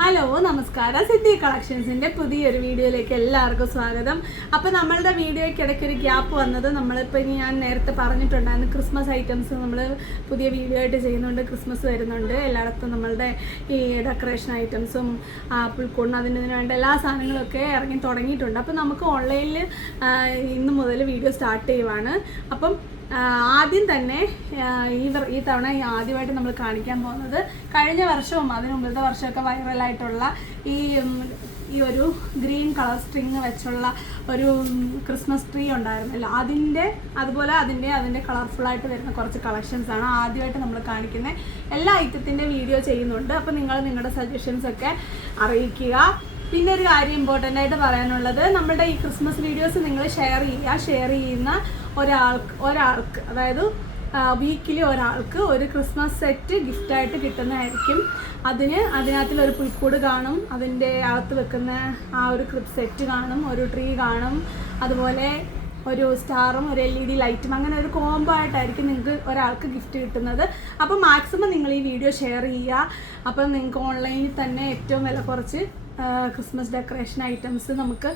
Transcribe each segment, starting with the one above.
Hello നമസ്കാരം. സിദ്ധി കളക്ഷൻസിന്റെ പുതിയൊരു വീഡിയോയിലേക്ക് എല്ലാവർക്കും സ്വാഗതം. അപ്പോൾ നമ്മളുടെ വീഡിയോയ്ക്ക് ഇടയ്ക്ക് ഒരു ഗ്യാപ്പ് വന്നത് നമ്മളിപ്പോൾ ഇനി ഞാൻ നേരത്തെ പറഞ്ഞിട്ടുണ്ടായിരുന്നു ക്രിസ്മസ് ഐറ്റംസ് നമ്മൾ പുതിയ വീഡിയോ ആയിട്ട് ചെയ്യുന്നുണ്ട് ക്രിസ്മസ് വരുന്നുണ്ട്. എല്ലായിടത്തും നമ്മളുടെ ഈ ഡെക്കറേഷൻ ഐറ്റംസും കൂൺ അതിന് വേണ്ട എല്ലാ സാധനങ്ങളൊക്കെ ഇറങ്ങി തുടങ്ങിയിട്ടുണ്ട്. അപ്പോൾ നമുക്ക് ഓൺലൈനിൽ ഇന്ന് മുതൽ വീഡിയോ സ്റ്റാർട്ട് ചെയ്യുവാണ്. അപ്പം ആദ്യം തന്നെ ഇവർ ഈ തവണ ആദ്യമായിട്ട് നമ്മൾ കാണിക്കാൻ പോകുന്നത് കഴിഞ്ഞ വർഷവും അതിന് മുമ്പത്തെ വർഷമൊക്കെ വൈറലായിട്ടുള്ള ഈ ഈ ഒരു ഗ്രീൻ കളർ സ്ട്രിങ് വെച്ചുള്ള ഒരു ക്രിസ്മസ് ട്രീ ഉണ്ടായിരുന്നല്ലോ. അതിന്റെ അതുപോലെ അതിന്റെ അതിന്റെ കളർഫുള്ളായിട്ട് വരുന്ന കുറച്ച് കളക്ഷൻസ് ആണ് ആദ്യമായിട്ട് നമ്മൾ കാണിക്കുന്നത് എല്ലാ ഐറ്റത്തിന്റെ വീഡിയോ ചെയ്യുന്നുണ്ട്. അപ്പോൾ നിങ്ങൾ നിങ്ങളുടെ സജഷൻസ് ഒക്കെ അറിയിക്കുക. പിന്നെ ഒരു കാര്യം ഇമ്പോർട്ടന്റ് ആയിട്ട് പറയാനുള്ളത് നമ്മുടെ ഈ ക്രിസ്മസ് വീഡിയോസ് നിങ്ങൾ ഷെയർ ചെയ്യുക. ഷെയർ ചെയ്യുന്ന ഒരാൾക്ക് ഒരാൾക്ക് അതായത് വീക്കിലി ഒരാൾക്ക് ഒരു ക്രിസ്മസ് സെറ്റ് ഗിഫ്റ്റായിട്ട് കിട്ടുന്നതായിരിക്കും. അതിന് അതിനകത്തിൽ ഒരു പുൽക്കൂട് കാണും അതിന്റെ അകത്ത് വെക്കുന്ന ആ ഒരു സെറ്റ് കാണും ഒരു ട്രീ കാണും അതുപോലെ ഒരു സ്റ്റാറും ഒരു എൽ ഇ ഡി ലൈറ്റും അങ്ങനെ ഒരു കോംബോ ആയിട്ടായിരിക്കും നിങ്ങൾക്ക് ഒരാൾക്ക് ഗിഫ്റ്റ് കിട്ടുന്നത്. അപ്പോൾ മാക്സിമം നിങ്ങൾ ഈ വീഡിയോ ഷെയർ ചെയ്യുക. അപ്പം നിങ്ങൾക്ക് ഓൺലൈനിൽ തന്നെ ഏറ്റവും വില കുറച്ച് ക്രിസ്മസ് ഡെക്കറേഷൻ ഐറ്റംസ് നമുക്ക്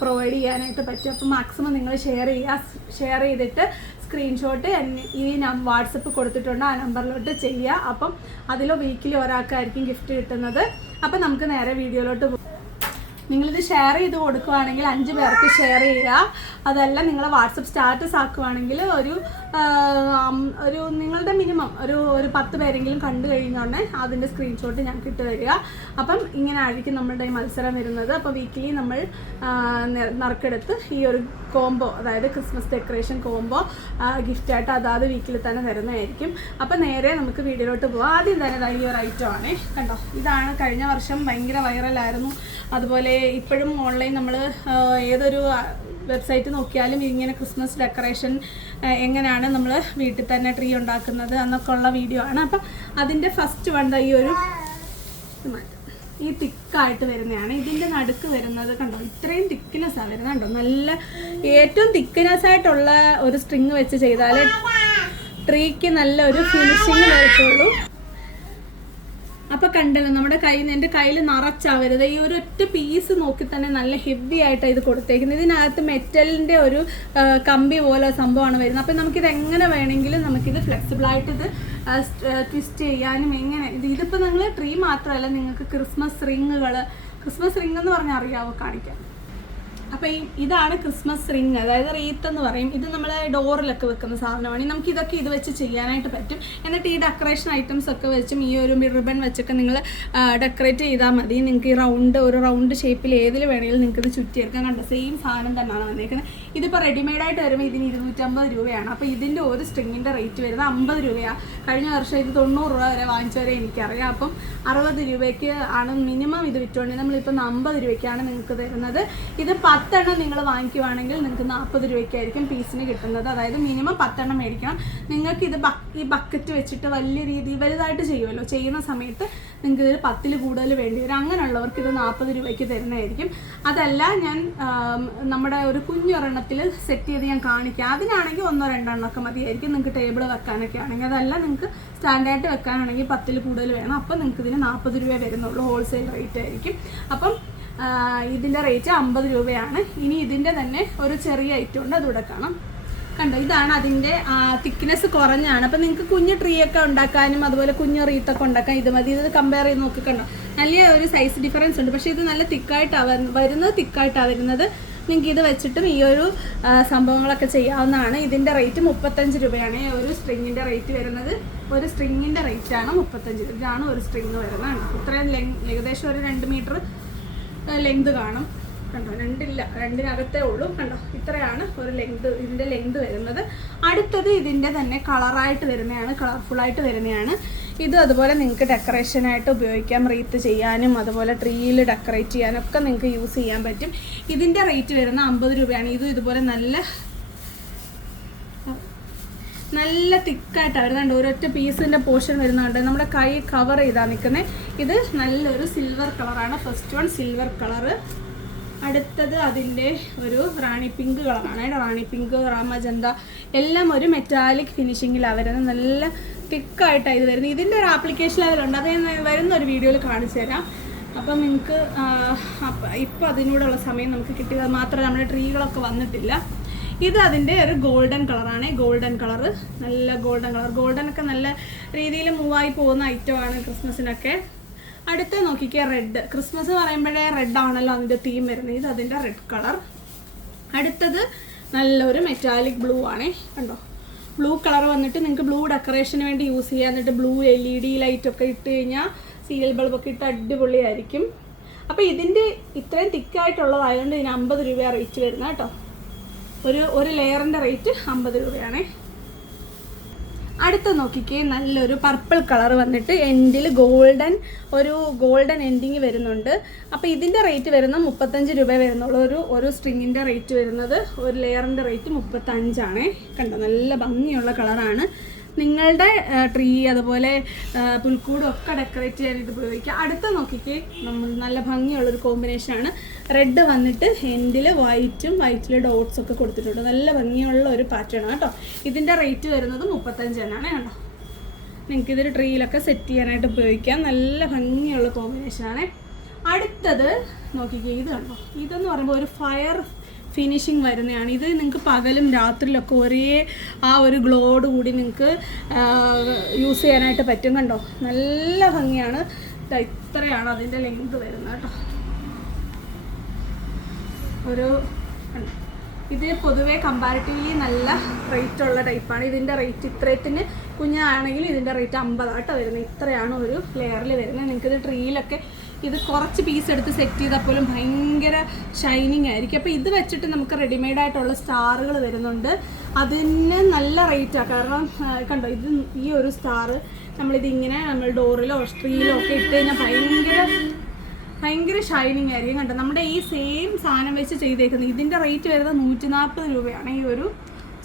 പ്രൊവൈഡ് ചെയ്യാനായിട്ട് പറ്റും. അപ്പോൾ മാക്സിമം നിങ്ങൾ ഷെയർ ചെയ്യുക ഷെയർ ചെയ്തിട്ട് സ്ക്രീൻഷോട്ട് ഈ വാട്സപ്പ് കൊടുത്തിട്ടുണ്ട്. ആ നമ്പറിലോട്ട് ചെയ്യുക അപ്പം അതിൽ വീക്കിലി ഒരാൾക്കായിരിക്കും ഗിഫ്റ്റ് കിട്ടുന്നത്. അപ്പം നമുക്ക് നേരെ വീഡിയോയിലോട്ട് പോകും നിങ്ങളിത് ഷെയർ ചെയ്ത് കൊടുക്കുവാണെങ്കിൽ അഞ്ച് പേർക്ക് ഷെയർ ചെയ്യുക അതല്ല നിങ്ങൾ വാട്സപ്പ് സ്റ്റാറ്റസ് ആക്കുവാണെങ്കിൽ ഒരു ഒരു നിങ്ങളുടെ മിനിമം ഒരു ഒരു പത്ത് പേരെങ്കിലും കണ്ടു കഴിഞ്ഞോടനെ അതിന്റെ സ്ക്രീൻഷോട്ട് ഞങ്ങൾക്ക് ഇട്ട് തരിക അപ്പം ഇങ്ങനെ ആയിരിക്കും നമ്മളുടെ ഈ മത്സരം വരുന്നത്. അപ്പോൾ വീക്കിലി നമ്മൾ നറുക്കെടുത്ത് ഈ ഒരു കോംബോ അതായത് ക്രിസ്മസ് ഡെക്കറേഷൻ കോംബോ ഗിഫ്റ്റായിട്ട് അതാത് വീക്കിൽ തന്നെ തരുന്നതായിരിക്കും. അപ്പം നേരെ നമുക്ക് വീഡിയോയിലോട്ട് പോകാം ആദ്യം തന്നെ ഈ ഒരു ഐറ്റം ആണ്. കണ്ടോ? ഇതാണ് കഴിഞ്ഞ വർഷം ഭയങ്കര വൈറലായിരുന്നു അതുപോലെ ഇപ്പോഴും ഓൺലൈൻ നമ്മൾ ഏതൊരു വെബ്സൈറ്റ് നോക്കിയാലും ഇങ്ങനെ ക്രിസ്മസ് ഡെക്കറേഷൻ എങ്ങനെയാണ് നമ്മൾ വീട്ടിൽ തന്നെ ട്രീ ഉണ്ടാക്കുന്നത് എന്നൊക്കെ ഉള്ള വീഡിയോ ആണ്. അപ്പം അതിന്റെ ഫസ്റ്റ് വൺ ഈ ഒരു. ഈ തിക്കായിട്ട് വരുന്നതാണ്. ഇതിന്റെ നടുക്ക് വരുന്നത് കണ്ടോ? ഇത്രയും തിക്നെസ് ആണ് വരുന്നത് കണ്ടോ? നല്ല ഏറ്റവും തിക്നെസ് ആയിട്ടുള്ള ഒരു സ്ട്രിങ് വെച്ച് ചെയ്താൽ ട്രീക്ക് നല്ലൊരു ഫിനിഷിങ് വരത്തുള്ളൂ. അപ്പൊ കണ്ടല്ലോ നമ്മുടെ കയ്യിൽ നിന്ന് എന്റെ കയ്യിൽ നിറച്ചാവരുത്. ഈ ഒരു ഒറ്റ പീസ് നോക്കി തന്നെ നല്ല ഹെവി ആയിട്ടാണ് ഇത് കൊടുത്തേക്കുന്നത്. ഇതിനകത്ത് മെറ്റലിന്റെ ഒരു കമ്പി പോലെ സംഭവമാണ് വരുന്നത്. നമുക്ക് നമുക്കിത് എങ്ങനെ വേണമെങ്കിലും നമുക്കിത് ഫ്ലെക്സിബിൾ ആയിട്ട് ഇത് ട്വിസ്റ്റ് ചെയ്യാനും എങ്ങനെ ഇത് ഇതിപ്പോൾ നിങ്ങൾ ട്രീ മാത്രമല്ല നിങ്ങൾക്ക് ക്രിസ്മസ് റിങ്ങുകൾ ക്രിസ്മസ് റിംഗ് എന്ന് പറഞ്ഞാൽ അറിയാവോ? കാണിക്കാം. അപ്പോൾ ഈ ഇതാണ് ക്രിസ്മസ് റിങ് അതായത് റീത്ത് എന്ന് പറയും. ഇത് നമ്മൾ ഡോറിലൊക്കെ വെക്കുന്ന സാധനമാണ്. നമുക്ക് ഇതൊക്കെ ഇത് വെച്ച് ചെയ്യാനായിട്ട് പറ്റും. എന്നിട്ട് ഈ ഡെക്കറേഷൻ ഐറ്റംസ് ഒക്കെ വെച്ചും ഈ ഒരു റിബൺ വെച്ചൊക്കെ നിങ്ങൾ ഡെക്കറേറ്റ് ചെയ്താൽ മതി. നിങ്ങൾക്ക് ഈ റൗണ്ട് ഒരു റൗണ്ട് ഷേപ്പിൽ ഏതിൽ വേണമെങ്കിലും നിങ്ങൾക്ക് ഇത് ചുറ്റിയെടുക്കാൻ കണ്ട സെയിം സാധനം തന്നെയാണ് വന്നേക്കുന്നത്. ഇതിപ്പോൾ റെഡിമെയ്ഡായിട്ട് വരുമ്പോൾ ഇതിന് ഇരുന്നൂറ്റമ്പത് രൂപയാണ്. അപ്പോൾ ഇതിന്റെ ഒരു സ്ട്രിങ്ങിന്റെ റേറ്റ് വരുന്നത് അമ്പത് രൂപയാണ്. കഴിഞ്ഞ വർഷം ഇത് തൊണ്ണൂറ് രൂപ വരെ വാങ്ങിച്ചവരെ എനിക്കറിയാം. അപ്പം അറുപത് രൂപയ്ക്ക് ആണ് മിനിമം ഇത് വിറ്റുകൊണ്ട് നമ്മളിപ്പോൾ അമ്പത് രൂപയ്ക്കാണ് നിങ്ങൾക്ക് തരുന്നത്. ഇത് പത്തെണ്ണം നിങ്ങൾ വാങ്ങിക്കുവാണെങ്കിൽ നിങ്ങൾക്ക് നാൽപ്പത് രൂപയ്ക്കായിരിക്കും പീസിന് കിട്ടുന്നത്. അതായത് മിനിമം പത്തെണ്ണം മേടിക്കണം. നിങ്ങൾക്ക് ഇത് ഈ ബക്കറ്റ് വെച്ചിട്ട് വലിയ രീതിയിൽ വലുതായിട്ട് ചെയ്യുമല്ലോ. ചെയ്യുന്ന സമയത്ത് നിങ്ങൾക്ക് ഇതിൽ പത്തിൽ കൂടുതൽ വേണ്ടി വരും. അങ്ങനെയുള്ളവർക്ക് ഇത് നാൽപ്പത് രൂപയ്ക്ക് തരുന്നതായിരിക്കും. അതല്ല ഞാൻ നമ്മുടെ ഒരു കുഞ്ഞൊരെണ്ണത്തിൽ സെറ്റ് ചെയ്ത് ഞാൻ കാണിക്കാം. അതിനാണെങ്കിൽ ഒന്നോ രണ്ടെണ്ണമൊക്കെ മതിയായിരിക്കും നിങ്ങൾക്ക് ടേബിൾ വെക്കാനൊക്കെ ആണെങ്കിൽ. അതല്ല നിങ്ങൾക്ക് സ്റ്റാൻഡേർഡ് വെക്കാനാണെങ്കിൽ പത്തിൽ കൂടുതൽ വേണം. അപ്പം നിങ്ങൾക്ക് ഇതിന് നാൽപ്പത് രൂപ വരുന്നുള്ളൂ. ഹോൾസെയിൽ റേറ്റ് ആയിരിക്കും. അപ്പം ഇതിന്റെ റേറ്റ് അമ്പത് രൂപയാണ്. ഇനി ഇതിന്റെ തന്നെ ഒരു ചെറിയ ഐറ്റം ഉണ്ട്. അതിവിടെ കാണാം. കണ്ടോ ഇതാണ് അതിന്റെ തിക്നെസ് കുറഞ്ഞാണ്. അപ്പം നിങ്ങൾക്ക് കുഞ്ഞ് ട്രീ ഒക്കെ ഉണ്ടാക്കാനും അതുപോലെ കുഞ്ഞു റീത്തൊക്കെ ഉണ്ടാക്കാൻ ഇത് മതി. ഇത് കമ്പയർ ചെയ്ത് നോക്കി കണ്ടോ. നല്ല ഒരു സൈസ് ഡിഫറൻസ് ഉണ്ട്. പക്ഷേ ഇത് നല്ല തിക്കായിട്ടാണ് വരുന്നത് തിക്കായിട്ടാണ് വരുന്നത്. നിങ്ങൾക്ക് ഇത് വെച്ചിട്ടും ഈ ഒരു സംഭവങ്ങളൊക്കെ ചെയ്യാവുന്നതാണ്. ഇതിന്റെ റേറ്റ് മുപ്പത്തഞ്ച് രൂപയാണ്. ഒരു സ്ട്രിങ്ങിന്റെ റേറ്റ് വരുന്നത്. ഒരു സ്ട്രിങ്ങിന്റെ റേറ്റാണ് മുപ്പത്തഞ്ച് രൂപ. ഇതാണ് ഒരു സ്ട്രിങ് വരുന്നത്. ഇത്രയും ഏകദേശം ഒരു രണ്ട് മീറ്റർ ലെങ്ത് കാണും. കണ്ടോ രണ്ടില്ല രണ്ടിനകത്തേ ഉള്ളൂ. കണ്ടോ ഇത്രയാണ് ഒരു ലെങ്ത് ഇതിന്റെ ലെങ്ത് വരുന്നത്. അടുത്തത് ഇതിന്റെ തന്നെ കളറായിട്ട് വരുന്നതാണ് കളർഫുള്ളായിട്ട് വരുന്നതാണ്. ഇത് അതുപോലെ നിങ്ങൾക്ക് ഡെക്കറേഷനായിട്ട് ഉപയോഗിക്കാം റീത്ത് ചെയ്യാനും അതുപോലെ ട്രീയിൽ ഡെക്കറേറ്റ് ചെയ്യാനും ഒക്കെ നിങ്ങൾക്ക് യൂസ് ചെയ്യാൻ പറ്റും. ഇതിന്റെ റേറ്റ് വരുന്ന അമ്പത് രൂപയാണ്. ഇതും ഇതുപോലെ നല്ല നല്ല തിക്കായിട്ടാണ് വരുന്നുണ്ട് ഒരൊറ്റ പീസിന്റെ പോർഷൻ വരുന്നുണ്ട് നമ്മുടെ കൈ കവർ ചെയ്താൽ നിൽക്കുന്നത് ഇത് നല്ലൊരു സിൽവർ കളറാണ് ഫസ്റ്റ് വൺ സിൽവർ കളറ് അടുത്തത് അതിന്റെ ഒരു റാണി പിങ്ക് കളറാണ് റാണി പിങ്ക് റാമജന്ത എല്ലാം ഒരു മെറ്റാലിക് ഫിനിഷിങ്ങിലാണ് വരുന്നത്. നല്ല തിക്കായിട്ടാണ് ഇത് വരുന്നത്. ഇതിന്റെ ഒരു ആപ്ലിക്കേഷൻ അതിലുണ്ട് അത് വരുന്ന ഒരു വീഡിയോയിൽ കാണിച്ചു തരാം. അപ്പം നിങ്ങൾക്ക് ഇപ്പം അതിനോടുള്ള സമയം നമുക്ക് കിട്ടിയത് മാത്രമേ നമ്മുടെ ട്രീകളൊക്കെ വന്നിട്ടില്ല. ഇത് അതിന്റെ ഒരു ഗോൾഡൻ കളറാണ് ഗോൾഡൻ കളർ നല്ല ഗോൾഡൻ കളർ ഗോൾഡൻ ഒക്കെ നല്ല രീതിയിൽ മൂവായി പോകുന്ന ഐറ്റമാണ് ക്രിസ്മസിനൊക്കെ അടുത്ത നോക്കിക്കുക റെഡ് ക്രിസ്മസ് പറയുമ്പോഴേ റെഡ് ആണല്ലോ അതിന്റെ തീം വരുന്നത്. ഇത് അതിന്റെ റെഡ് കളർ അടുത്തത് നല്ലൊരു മെറ്റാലിക് ബ്ലൂ ആണേ. കണ്ടോ? ബ്ലൂ കളർ വന്നിട്ട് നിങ്ങൾക്ക് ബ്ലൂ ഡെക്കറേഷന് വേണ്ടി യൂസ് ചെയ്യാം. എന്നിട്ട് blue L E D light ഒക്കെ ഇട്ട് കഴിഞ്ഞാൽ സീൽ ബൾബൊക്കെ ഇട്ട് അടിപൊളിയായിരിക്കും. അപ്പോൾ ഇതിന്റെ ഇത്രയും തിക്കായിട്ടുള്ളതായതുകൊണ്ട് ഇതിന് അമ്പത് രൂപയാണ് റേറ്റ് വരുന്നത് കേട്ടോ. ഒരു ഒരു ലെയറിന്റെ റേറ്റ് അമ്പത് രൂപയാണ്. അടുത്ത നോക്കിക്കേ നല്ലൊരു പർപ്പിൾ കളർ വന്നിട്ട് എൻഡിൽ ഗോൾഡൻ ഒരു ഗോൾഡൻ എൻഡിങ് വരുന്നുണ്ട്. അപ്പോൾ ഇതിന്റെ റേറ്റ് വരുന്ന മുപ്പത്തഞ്ച് രൂപ വരുന്നുള്ളൂ. ഒരു ഒരു സ്ട്രിങ്ങിന്റെ റേറ്റ് വരുന്നത് ഒരു ലെയറിന്റെ റേറ്റ് മുപ്പത്തഞ്ചാണേ. കണ്ടോ നല്ല ഭംഗിയുള്ള കളറാണ് നിങ്ങളുടെ ട്രീ അതുപോലെ പുൽക്കൂടും ഒക്കെ ഡെക്കറേറ്റ് ചെയ്യാൻ ഇത് ഉപയോഗിക്കാം അടുത്ത നോക്കിക്കേ നമ്മൾ നല്ല ഭംഗിയുള്ളൊരു കോമ്പിനേഷനാണ് റെഡ് വന്നിട്ട് ഹെൻഡിൽ വൈറ്റും വൈറ്റിൽ ഡോട്ട്സ് ഒക്കെ കൊടുത്തിട്ടുണ്ട്. നല്ല ഭംഗിയുള്ള ഒരു പാറ്റേൺ കേട്ടോ. ഇതിന്റെ റേറ്റ് വരുന്നത് മുപ്പത്തഞ്ച് തന്നെയാണ് കണ്ടോ നിങ്ങൾക്ക് ഇതൊരു ട്രീയിലൊക്കെ സെറ്റ് ചെയ്യാനായിട്ട് ഉപയോഗിക്കാം. നല്ല ഭംഗിയുള്ള കോമ്പിനേഷനാണ് അടുത്തത് നോക്കിക്കേ ഇത് കണ്ടോ? ഇതെന്ന് പറയുമ്പോൾ ഒരു ഫയർ ഫിനിഷിങ് വരുന്നതാണ്. ഇത് നിങ്ങൾക്ക് പകലും രാത്രിയിലൊക്കെ ഒരേ ആ ഒരു ഗ്ലോഡ് കൂടി നിങ്ങൾക്ക് യൂസ് ചെയ്യാനായിട്ട് പറ്റും കണ്ടോ? നല്ല ഭംഗിയാണ്. ഇത്രയാണ് അതിന്റെ ലെങ്ത് വരുന്നത് കേട്ടോ. ഒരു. ഇത് പൊതുവേ കമ്പാരിറ്റീവ്ലി നല്ല റേറ്റ് ഉള്ള ടൈപ്പാണ് ഇതിന്റെ റേറ്റ് ഇത്രയത്തിന് കുഞ്ഞാണെങ്കിൽ ഇതിന്റെ റേറ്റ് അമ്പതാട്ടോ വരുന്നത്. ഇത്രയാണ് ഒരു ലെയറിൽ വരുന്നത്. നിങ്ങൾക്ക് ഇത് ട്രീയിലൊക്കെ ഇത് കുറച്ച് പീസ് എടുത്ത് സെറ്റ് ചെയ്താൽ പോലും ഭയങ്കര ഷൈനിങ് ആയിരിക്കും. അപ്പോൾ ഇത് വെച്ചിട്ട് നമുക്ക് റെഡിമെയ്ഡ് ആയിട്ടുള്ള സ്റ്റാറുകൾ വരുന്നുണ്ട്. അതിന് നല്ല റേറ്റാണ് കാരണം കണ്ടോ ഇത് ഈ ഒരു സ്റ്റാർ നമ്മളിത് ഇങ്ങനെ നമ്മൾ ഡോറിലോ സ്ട്രീയിലോ ഒക്കെ ഇട്ട് കഴിഞ്ഞാൽ ഭയങ്കര ഭയങ്കര ഷൈനിങ് ആയിരിക്കും. കണ്ടോ നമ്മുടെ ഈ സെയിം സാധനം വെച്ച് ചെയ്തേക്കുന്നത്. ഇതിന്റെ റേറ്റ് വരുന്നത് നൂറ്റി നാൽപ്പത് രൂപയാണ്. ഈ ഒരു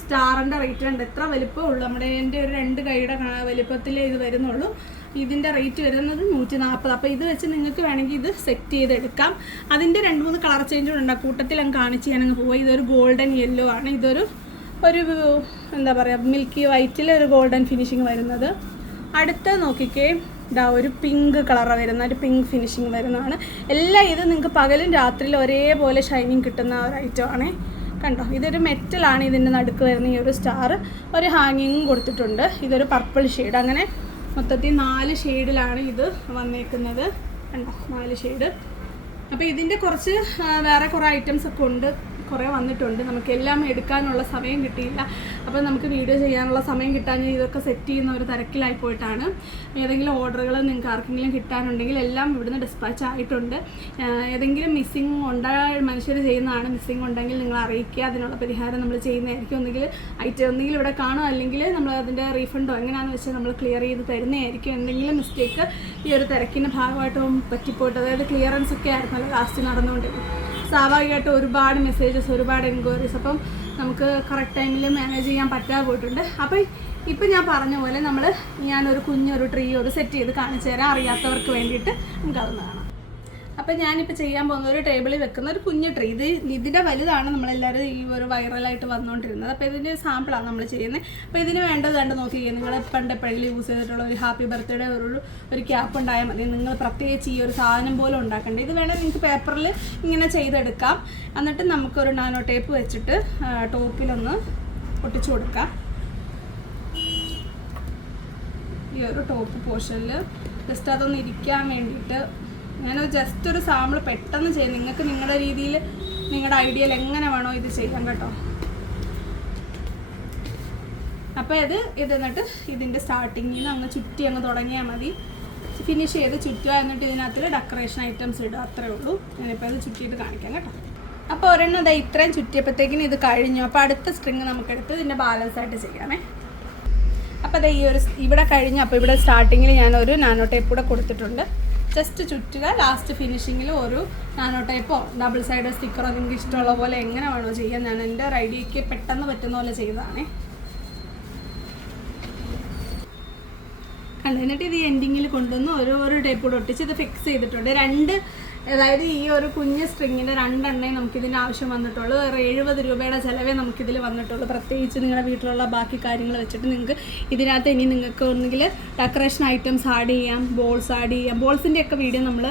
സ്റ്റാറിന്റെ റേറ്റ് കണ്ട് എത്ര വലിപ്പമുള്ളൂ നമ്മുടെ എന്റെ ഒരു രണ്ട് കൈയുടെ വലിപ്പത്തിലേ ഇത് വരുന്നുള്ളൂ. ഇതിന്റെ റേറ്റ് വരുന്നത് നൂറ്റി നാൽപ്പത് അപ്പോൾ ഇത് വെച്ച് നിങ്ങൾക്ക് വേണമെങ്കിൽ ഇത് സെറ്റ് ചെയ്തെടുക്കാം. അതിന്റെ രണ്ട് മൂന്ന് കളർ ചേഞ്ച് ഉണ്ട് ആ കൂട്ടത്തിൽ അങ്ങ് കാണിച്ച് ഞാൻ അങ്ങ് പോവുക ഇതൊരു ഗോൾഡൻ യെല്ലോ ആണ്. ഇതൊരു ഒരു എന്താ പറയുക മിൽക്കി വൈറ്റിൽ ഒരു ഗോൾഡൻ ഫിനിഷിങ് വരുന്നത്. അടുത്ത നോക്കിക്കേ ഇതാ ഒരു പിങ്ക് കളർ വരുന്ന ഒരു പിങ്ക് ഫിനിഷിങ് വരുന്നതാണ്. എല്ലാം ഇത് നിങ്ങൾക്ക് പകലും രാത്രിയിലും ഒരേപോലെ ഷൈനിങ് കിട്ടുന്ന ഒരു ഐറ്റം ആണേ. കണ്ടോ? ഇതൊരു മെറ്റലാണ് ഇതിന്റെ നടുക്ക് വരുന്ന ഈ ഒരു സ്റ്റാർ ഒരു ഹാങ്ങിങ്ങും കൊടുത്തിട്ടുണ്ട്. ഇതൊരു പർപ്പിൾ ഷെയ്ഡ് അങ്ങനെ മൊത്തത്തിൽ നാല് ഷെയ്ഡിലാണ് ഇത് വന്നേക്കുന്നത്. കണ്ടോ? നാല് ഷെയ്ഡ്. അപ്പോൾ ഇതിന്റെ കുറച്ച് വേറെ കുറേ ഐറ്റംസ് ഒക്കെ ഉണ്ട്. കുറേ വന്നിട്ടുണ്ട്. നമുക്ക് എല്ലാം എടുക്കാനുള്ള സമയം കിട്ടിയില്ല. അപ്പോൾ നമുക്ക് വീഡിയോ ചെയ്യാനുള്ള സമയം കിട്ടാൻ ഇതൊക്കെ സെറ്റ് ചെയ്യുന്ന ഒരു തിരക്കിലായി പോയിട്ടാണ്. ഏതെങ്കിലും ഓർഡറുകൾ നിങ്ങൾക്ക് ആർക്കെങ്കിലും കിട്ടാനുണ്ടെങ്കിൽ എല്ലാം ഇവിടുന്ന് ഡിസ്പാച്ച് ആയിട്ടുണ്ട്. ഏതെങ്കിലും മിസ്സിങ് ഉണ്ടായ മനുഷ്യർ ചെയ്യുന്നതാണ് മിസ്സിങ് ഉണ്ടെങ്കിൽ നിങ്ങൾ അറിയിക്കുക. അതിനുള്ള പരിഹാരം നമ്മൾ ചെയ്യുന്നതായിരിക്കും. ഒന്നുകിൽ ഐറ്റം ഒന്നെങ്കിൽ ഇവിടെ കാണും അല്ലെങ്കിൽ നമ്മൾ അതിന്റെ റീഫണ്ടോ എങ്ങനെയാണെന്ന് വെച്ചാൽ നമ്മൾ ക്ലിയർ ചെയ്ത് തരുന്നതായിരിക്കും. എന്തെങ്കിലും മിസ്റ്റേക്ക് ഈ ഒരു തിരക്കിന്റെ ഭാഗമായിട്ടും പറ്റിപ്പോയിട്ട്. അതായത് ക്ലിയറൻസ് ഒക്കെ ആയിരുന്നല്ലോ ലാസ്റ്റ് നടന്നുകൊണ്ടിരുന്നത്. സ്വാഭാവികമായിട്ട് ഒരുപാട് മെസ്സേജസ് ഒരുപാട് എൻക്വയറീസ് അപ്പം നമുക്ക് കറക്റ്റ് ടൈമിൽ മാനേജ് ചെയ്യാൻ പറ്റാതെ പോയിട്ടുണ്ട്. അപ്പം ഇപ്പം ഞാൻ പറഞ്ഞ പോലെ നമ്മൾ ഞാനൊരു കുഞ്ഞൊരു ട്രീ ഒരു സെറ്റ് ചെയ്ത് കാണിച്ചു തരാം അറിയാത്തവർക്ക് വേണ്ടിയിട്ട് നമുക്ക് അതൊന്ന് കാണാം. അപ്പം ഞാനിപ്പോൾ ചെയ്യാൻ പോകുന്ന ഒരു ടേബിളിൽ വെക്കുന്ന ഒരു കുഞ്ഞു ട്രീ ഇത് ഇതിന്റെ വലുതാണ് നമ്മളെല്ലാവരും ഈ ഒരു വൈറലായിട്ട് വന്നുകൊണ്ടിരുന്നത് അപ്പോൾ ഇതിന്റെ സാമ്പിളാണ് നമ്മൾ ചെയ്യുന്നത്. അപ്പോൾ ഇതിന് വേണ്ടത് കണ്ട് നോക്കിയേ നിങ്ങൾ പണ്ട് എപ്പോഴെങ്കിലും യൂസ് ചെയ്തിട്ടുള്ള ഒരു ഹാപ്പി ബർത്ത്ഡേ ഒരു ഒരു ക്യാപ്പ് ഉണ്ടായാൽ മതി. നിങ്ങൾ പ്രത്യേകിച്ച് ഈ ഒരു സാധനം പോലും ഉണ്ടാക്കേണ്ട. ഇത് വേണമെങ്കിൽ നിങ്ങൾക്ക് പേപ്പറിൽ ഇങ്ങനെ ചെയ്തെടുക്കാം. എന്നിട്ട് നമുക്കൊരു നാനോ ടേപ്പ് വെച്ചിട്ട് ടോപ്പിലൊന്ന് ഒട്ടിച്ചു കൊടുക്കാം. ഈ ഒരു ടോപ്പ് പോർഷനിൽ ജസ്റ്റ് അതൊന്ന് ഇരിക്കാൻ വേണ്ടിയിട്ട് ഞാനത് ജസ്റ്റ് ഒരു സാമ്പിൾ പെട്ടെന്ന് ചെയ്യും നിങ്ങൾക്ക് നിങ്ങളുടെ രീതിയിൽ നിങ്ങളുടെ ഐഡിയയിൽ എങ്ങനെ വേണോ ഇത് ചെയ്യാൻ കേട്ടോ. അപ്പോൾ ഇത് ഇത് എന്നിട്ട് ഇതിന്റെ സ്റ്റാർട്ടിങ്ങിൽ നിന്ന് അങ്ങ് ചുറ്റി അങ്ങ് തുടങ്ങിയാൽ മതി. ഫിനിഷ് ചെയ്ത് ചുറ്റുക എന്നിട്ട് ഇതിനകത്തിൽ ഡെക്കറേഷൻ ഐറ്റംസ് ഇടുക അത്രേ ഉള്ളൂ. ഞാനിപ്പോൾ ഇത് ചുറ്റിയിട്ട് കാണിക്കാം കേട്ടോ. അപ്പോൾ ഒരെണ്ണം ഇതാ ഇത്രയും ചുറ്റിയപ്പോഴത്തേക്കിന് ഇത് കഴിഞ്ഞു. അപ്പോൾ അടുത്ത സ്ട്രിങ് നമുക്കെടുത്ത് ഇതിന്റെ ബാലൻസ് ആയിട്ട് ചെയ്യാമേ. അപ്പോൾ ദേ ഈ ഒരു ഇവിടെ കഴിഞ്ഞു. അപ്പോൾ ഇവിടെ സ്റ്റാർട്ടിങ്ങിൽ ഞാനൊരു നാനോ ടേപ്പ് കൂടെ കൊടുത്തിട്ടുണ്ട്. ജസ്റ്റ് ചുറ്റുക ലാസ്റ്റ് ഫിനിഷിങ്ങിൽ ഒരു നാനോ ടൈപ്പോ ഡബിൾ സൈഡ് സ്റ്റിക്കറോ നിങ്ങൾക്ക് ഇഷ്ടമുള്ള പോലെ എങ്ങനെ വേണോ ചെയ്യാൻ ഞാൻ എന്റെ ഒരു ഐഡിയക്ക് പെട്ടെന്ന് പറ്റുന്ന പോലെ ചെയ്തതാണേ. കണ്ടു എന്നിട്ട് ഇത് എൻഡിങ്ങിൽ കൊണ്ടുവന്ന് ഓരോ ഓരോ ടൈപ്പ് കൂടെ ഒട്ടിച്ച് ഇത് ഫിക്സ് ചെയ്തിട്ടുണ്ട്. രണ്ട് അതായത് ഈ ഒരു കുഞ്ഞ് സ്ട്രിങ്ങിന്റെ രണ്ടെണ്ണേ നമുക്കിതിന് ആവശ്യം വന്നിട്ടുള്ളൂ. വേറെ എഴുപത് രൂപയുടെ ചിലവേ നമുക്കിതിൽ വന്നിട്ടുള്ളൂ. പ്രത്യേകിച്ച് നിങ്ങളുടെ വീട്ടിലുള്ള ബാക്കി കാര്യങ്ങൾ വെച്ചിട്ട് നിങ്ങൾക്ക് ഇതിനകത്ത് ഇനി നിങ്ങൾക്ക് ഒന്നുകിൽ ഡെക്കറേഷൻ ഐറ്റംസ് ആഡ് ചെയ്യാം ബോൾസ് ആഡ് ചെയ്യാം. ബോൾസിന്റെ ഒക്കെ വീഡിയോ നമ്മൾ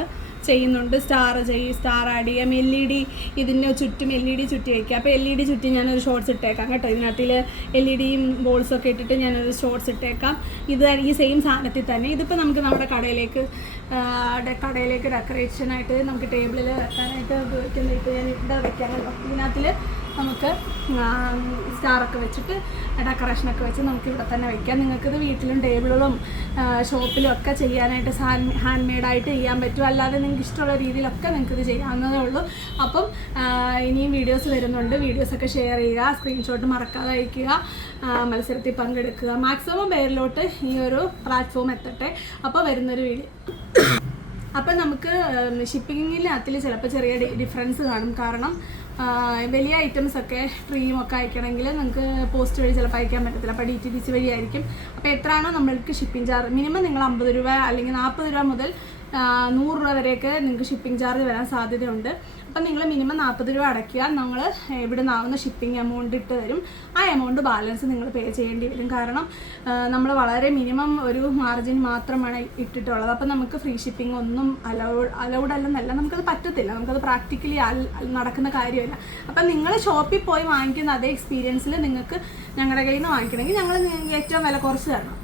ചെയ്യുന്നുണ്ട്. സ്റ്റാർ ചെയ്യും സ്റ്റാർ ആഡ് ചെയ്യാം എൽ ഇ ഡി ഇതിന് ചുറ്റും എൽ ഇ ഡി ചുറ്റി വയ്ക്കുക അപ്പോൾ എൽ ഇ ഡി ചുറ്റി ഞാനൊരു ഷോർട്സ് ഇട്ടേക്കാം കേട്ടോ. ഇതിനകത്തിൽ എൽ ഇ ഡിയും ബോൾസൊക്കെ ഇട്ടിട്ട് ഞാനൊരു ഷോർട്സ് ഇട്ടേക്കാം. ഇത് ഈ സെയിം സാധനത്തിൽ തന്നെ. ഇതിപ്പോൾ നമുക്ക് നമ്മുടെ കടയിലേക്ക് കടയിലേക്ക് ഡെക്കറേഷനായിട്ട് നമുക്ക് ടേബിളിൽ വെക്കാനായിട്ട് ഉപയോഗിക്കുന്ന ഇപ്പോൾ ഞാൻ ഇവിടെ വെക്കാനല്ലോ ഇതിനകത്തിൽ നമുക്ക് സ്റ്റാറൊക്കെ വെച്ചിട്ട് ഡെക്കറേഷനൊക്കെ വെച്ച് നമുക്ക് ഇവിടെ തന്നെ വയ്ക്കാം നിങ്ങൾക്കിത് വീട്ടിലും ടേബിളുകളും ഷോപ്പിലും ഒക്കെ ചെയ്യാനായിട്ട് ഹാൻഡ് മെയ്ഡായിട്ട് ചെയ്യാൻ പറ്റും. അല്ലാതെ നിങ്ങൾക്ക് ഇഷ്ടമുള്ള രീതിയിലൊക്കെ നിങ്ങൾക്ക് ഇത് ചെയ്യാവുന്നതേ ഉള്ളൂ. അപ്പം ഇനിയും വീഡിയോസ് വരുന്നുണ്ട്. വീഡിയോസൊക്കെ ഷെയർ ചെയ്യുക സ്ക്രീൻഷോട്ട് മറക്കാതെ അയക്കുക മത്സരത്തിൽ പങ്കെടുക്കുക. മാക്സിമം പേരിലോട്ട് ഈ ഒരു പ്ലാറ്റ്ഫോം എത്തട്ടെ. അപ്പോൾ വരുന്നൊരു വീഡിയോ അപ്പം നമുക്ക് ഷിപ്പിങ്ങിനകത്തിൽ ചിലപ്പോൾ ചെറിയ ഡിഫറൻസ് കാണും. കാരണം വലിയ ഐറ്റംസ് ഒക്കെ ഫ്രീയും ഒക്കെ അയക്കണമെങ്കിൽ നിങ്ങൾക്ക് പോസ്റ്റ് വഴി ചിലപ്പോൾ അയക്കാൻ പറ്റത്തില്ല. അപ്പോൾ ഡി ടി ഡി സി വഴി ആയിരിക്കും. അപ്പോൾ എത്രയാണോ നമ്മൾക്ക് ഷിപ്പിംഗ് ചാർജ് മിനിമം നിങ്ങൾ അമ്പത് രൂപ അല്ലെങ്കിൽ നാൽപ്പത് രൂപ മുതൽ നൂറ് രൂപ വരെയൊക്കെ നിങ്ങൾക്ക് ഷിപ്പിംഗ് ചാർജ് വരാൻ സാധ്യതയുണ്ട്. അപ്പം നിങ്ങൾ മിനിമം നാൽപ്പത് രൂപ അടയ്ക്കുക. നമ്മൾ ഇവിടെ നിന്നാവുന്ന ഷിപ്പിംഗ് എമൗണ്ട് ഇട്ട് തരും. ആ എമൗണ്ട് ബാലൻസ് നിങ്ങൾ പേ ചെയ്യേണ്ടി വരും. കാരണം നമ്മൾ വളരെ മിനിമം ഒരു മാർജിൻ മാത്രമാണ് ഇട്ടിട്ടുള്ളത്. അപ്പം നമുക്ക് ഫ്രീ ഷിപ്പിംഗ് ഒന്നും അലൗഡ് അലൗഡ് അല്ലെന്നല്ല. നമുക്കത് പറ്റത്തില്ല. നമുക്കത് പ്രാക്ടിക്കലി നടക്കുന്ന കാര്യമല്ല. അപ്പം നിങ്ങൾ ഷോപ്പിൽ പോയി വാങ്ങിക്കുന്ന അതേ എക്സ്പീരിയൻസിൽ നിങ്ങൾക്ക് ഞങ്ങളുടെ കയ്യിൽ നിന്ന് വാങ്ങിക്കണമെങ്കിൽ ഞങ്ങൾ ഏറ്റവും വില കുറച്ച് തരണം.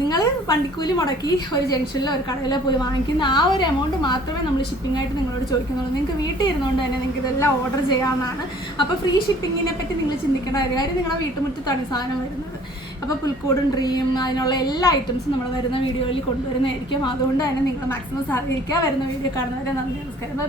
നിങ്ങൾ വണ്ടിക്കൂലി മുടക്കി ഒരു ജംഗ്ഷനിലോ ഒരു കടയിലോ പോയി വാങ്ങിക്കുന്ന ആ ഒരു എമൗണ്ട് മാത്രമേ നമ്മൾ ഷിപ്പിംഗ് ആയിട്ട് നിങ്ങളോട് ചോദിക്കുന്നുള്ളൂ. നിങ്ങൾക്ക് വീട്ടിൽ ഇരുന്നുകൊണ്ട് തന്നെ നിങ്ങൾക്ക് ഇതെല്ലാം ഓർഡർ ചെയ്യാവുന്നതാണ്. അപ്പോൾ ഫ്രീ ഷിപ്പിങ്ങിനെ പറ്റി നിങ്ങൾ ചിന്തിക്കേണ്ട കാര്യം നിങ്ങളുടെ വീട്ടുമുറ്റത്താണ് സാധനം വരുന്നത്. അപ്പോൾ പുൽക്കൂടും ഡ്രീം അതിനുള്ള എല്ലാ ഐറ്റംസും നമ്മൾ വരുന്ന വീഡിയോയിൽ കൊണ്ടുവരുന്നതായിരിക്കും. അതുകൊണ്ട് തന്നെ നിങ്ങൾ മാക്സിമം സഹകരിക്കുക. വരുന്ന വീഡിയോ കാണുന്നവരെ നന്ദി നമസ്കാരം. ബൈ